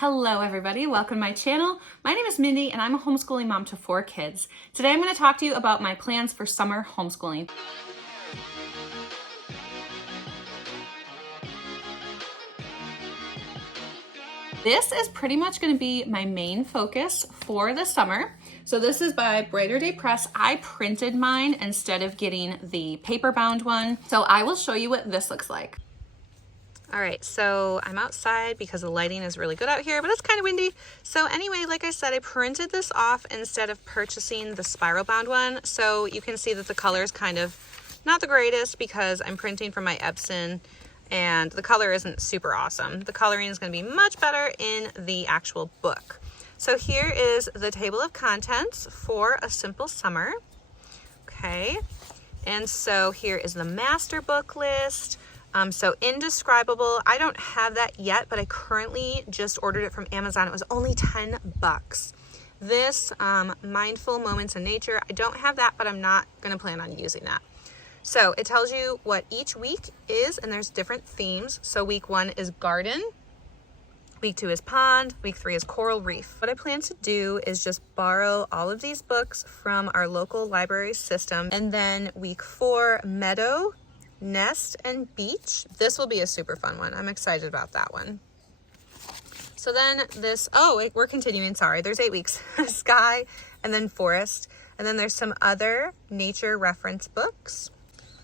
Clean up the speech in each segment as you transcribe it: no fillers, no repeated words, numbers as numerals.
Hello everybody, welcome to my channel. My name is Mindy and I'm a homeschooling mom to 4 kids. Today I'm going to talk to you about my plans for summer homeschooling. This is pretty much going to be my main focus for the summer. So this is by Brighter Day Press. I printed mine instead of getting the paper bound one. So I will show you what this looks like. All right, so I'm outside because the lighting is really good out here, but it's kind of windy. So anyway, like I said, I printed this off instead of purchasing the spiral bound one. So you can see that the color is kind of not the greatest because I'm printing from my Epson and the color isn't super awesome. The coloring is going to be much better in the actual book. So here is the table of contents for A Simple Summer. Okay, and so here is the master book list. So Indescribable, I don't have that yet, but I currently just ordered it from Amazon. It was only $10. This Mindful Moments in Nature, I don't have that, but I'm not going to plan on using that. So it tells you what each week is, and there's different themes. So week 1 is garden, week 2 is pond, week 3 is coral reef. What I plan to do is just borrow all of these books from our local library system, and then week 4, meadow, nest, and beach. This will be a super fun one. I'm excited about that one. So then this, oh wait, we're continuing, sorry, there's 8 weeks. Sky, and then forest, and then there's some other nature reference books.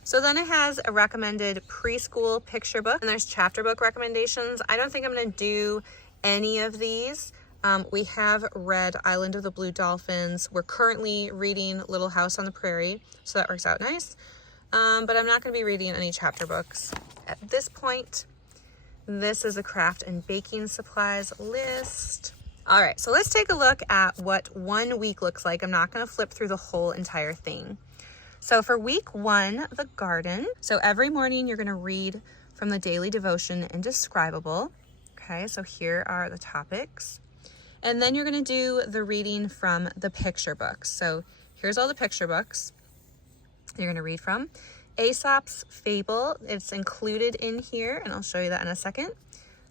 So then it has a recommended preschool picture book, and there's chapter book recommendations. I don't think I'm going to do any of these. We have read Island of the Blue Dolphins. We're currently reading Little House on the Prairie, so that works out nice. But I'm not going to be reading any chapter books at this point. This is a craft and baking supplies list. All right, so let's take a look at what 1 week looks like. I'm not going to flip through the whole entire thing. So for week 1, the garden. So every morning you're going to read from the daily devotion Indescribable. Okay, so here are the topics. And then you're going to do the reading from the picture books. So here's all the picture books you're going to read from. Aesop's Fable, it's included in here, and I'll show you that in a second.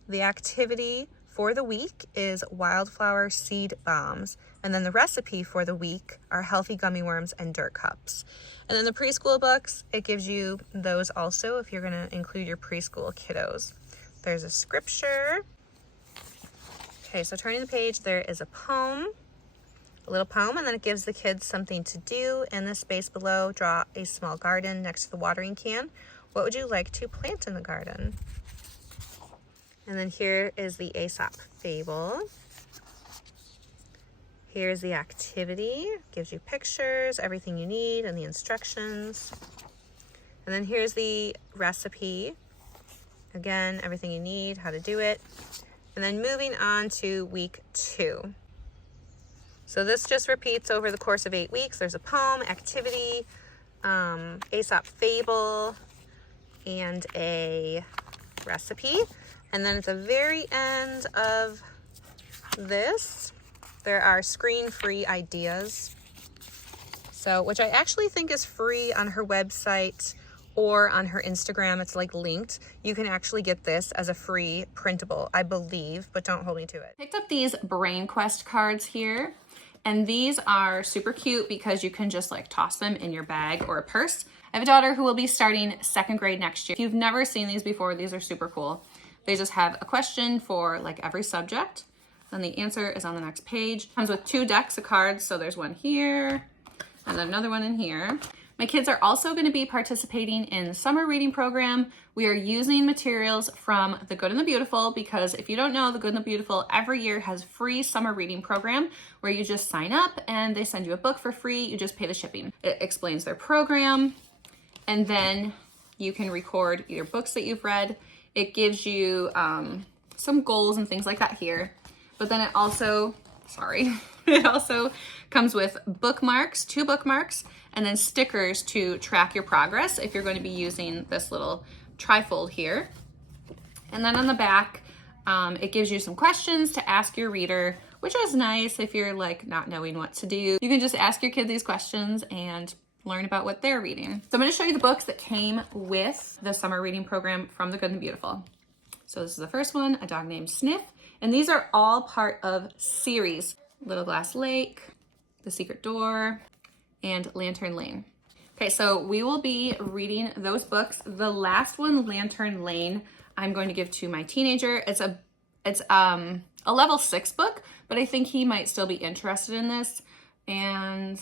The activity for the week is wildflower seed bombs, and then the recipe for the week are healthy gummy worms and dirt cups. And then the preschool books, it gives you those also if you're going to include your preschool kiddos. There's a scripture. Okay, so turning the page, there is a poem. A little poem, and then it gives the kids something to do. In the space below, draw a small garden next to the watering can. What would you like to plant in the garden? And then here is the Aesop Fable. Here's the activity. Gives you pictures, everything you need, and the instructions. And then here's the recipe. Again, everything you need, how to do it. And then moving on to week 2. So this just repeats over the course of 8 weeks. There's a poem, activity, Aesop Fable, and a recipe. And then at the very end of this, there are screen-free ideas. So, which I actually think is free on her website or on her Instagram. It's like linked. You can actually get this as a free printable, I believe, but don't hold me to it. Picked up these Brain Quest cards here. And these are super cute because you can just like toss them in your bag or a purse. I have a daughter who will be starting 2nd grade next year. If you've never seen these before, these are super cool. They just have a question for like every subject. Then the answer is on the next page. Comes with 2 decks of cards. So there's one here and then another one in here. My kids are also going to be participating in the summer reading program. We are using materials from The Good and the Beautiful because if you don't know, The Good and the Beautiful every year has free summer reading program where you just sign up and they send you a book for free. You just pay the shipping. It explains their program, and then you can record your books that you've read. It gives you some goals and things like that here. But then it also, it also comes with bookmarks, 2 bookmarks, and then stickers to track your progress if you're going to be using this little trifold here. And then on the back, it gives you some questions to ask your reader, which is nice if you're like not knowing what to do. You can just ask your kid these questions and learn about what they're reading. So I'm going to show you the books that came with the summer reading program from The Good and the Beautiful. So this is the first one, A Dog Named Sniff. And these are all part of series. Little Glass Lake, The Secret Door, and Lantern Lane. Okay, so we will be reading those books. The last one, Lantern Lane, I'm going to give to my teenager. It's a level 6 book, but I think he might still be interested in this. And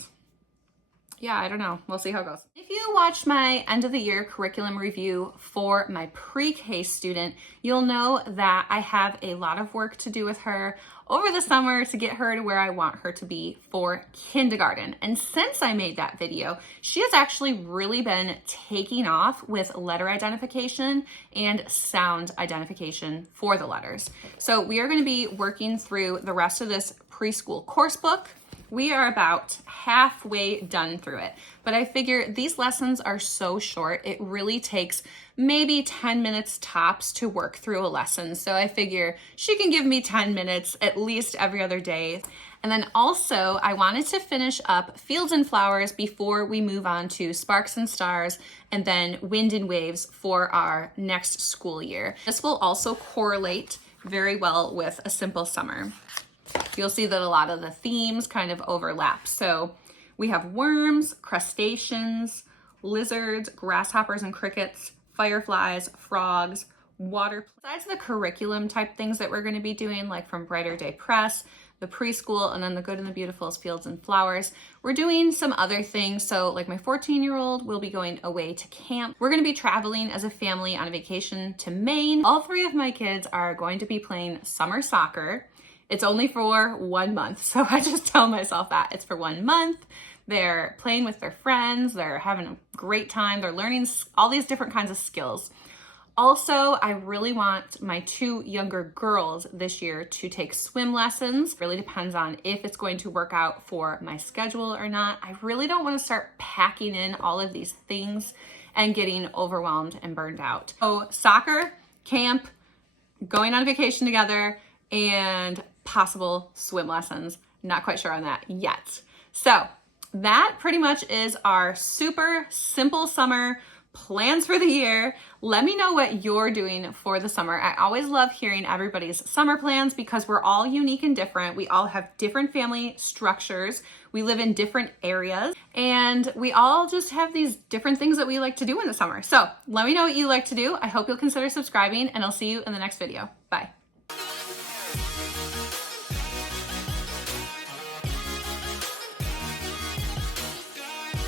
yeah, I don't know. We'll see how it goes. If you watched my end of the year curriculum review for my pre-K student, you'll know that I have a lot of work to do with her over the summer to get her to where I want her to be for kindergarten. And since I made that video, she has actually really been taking off with letter identification and sound identification for the letters. So we are going to be working through the rest of this preschool course book. We are about halfway done through it, but I figure these lessons are so short, it really takes maybe 10 minutes tops to work through a lesson. So I figure she can give me 10 minutes at least every other day. And then also I wanted to finish up Fields and Flowers before we move on to Sparks and Stars and then Wind and Waves for our next school year. This will also correlate very well with A Simple Summer. You'll see that a lot of the themes kind of overlap. So we have worms, crustaceans, lizards, grasshoppers and crickets, fireflies, frogs, water. Besides the curriculum type things that we're going to be doing, like from Brighter Day Press, the preschool, and then the Good and the Beautiful is Fields and Flowers, we're doing some other things. So like my 14-year-old will be going away to camp. We're going to be traveling as a family on a vacation to Maine. All 3 of my kids are going to be playing summer soccer. It's only for 1 month. So I just tell myself that it's for 1 month. They're playing with their friends. They're having a great time. They're learning all these different kinds of skills. Also, I really want my 2 younger girls this year to take swim lessons. It really depends on if it's going to work out for my schedule or not. I really don't want to start packing in all of these things and getting overwhelmed and burned out. So soccer, camp, going on vacation together, and possible swim lessons. Not quite sure on that yet. So that pretty much is our super simple summer plans for the year. Let me know what you're doing for the summer. I always love hearing everybody's summer plans because we're all unique and different. We all have different family structures. We live in different areas and we all just have these different things that we like to do in the summer. So let me know what you like to do. I hope you'll consider subscribing and I'll see you in the next video. Bye.